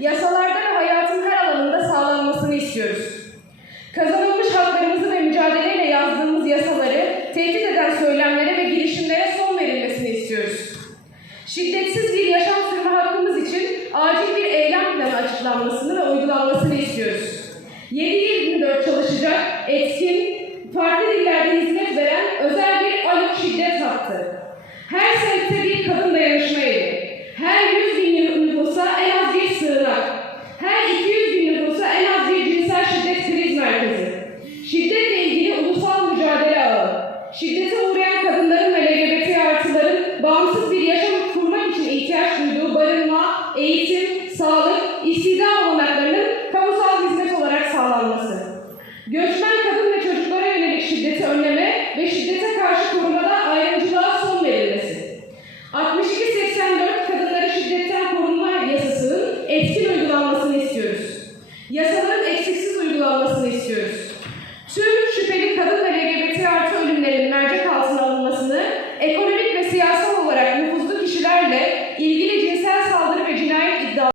yasalarda ve hayatın her alanında sağlanmasını istiyoruz. Kazanılmış haklarımızı ve mücadeleyle yazdığımız yasaları tehdit eden söylemlere ve girişimlere son verilmesini istiyoruz. Şiddetsiz bir yaşam sürme hakkımız için acil bir eylem planı açıklanmasını ve uygulanmasını istiyoruz. 7-24 çalışacak, etkin, farklı dillerde hizmet veren özel bir alo şiddet hattı. Her semtte bir kadın dayanışma ihtiyaç duyduğu barınma, eğitim, sağlık, istihdam olanaklarının kamusal hizmet olarak sağlanması. Göçmen kadın ve çocuklara yönelik şiddeti önleme ve şiddete karşı korumada ayrımcılığa son verilmesi. 6284 kadınları şiddetten korunma yasasının etkin uygulanmasını istiyoruz. Yasaların eksiksiz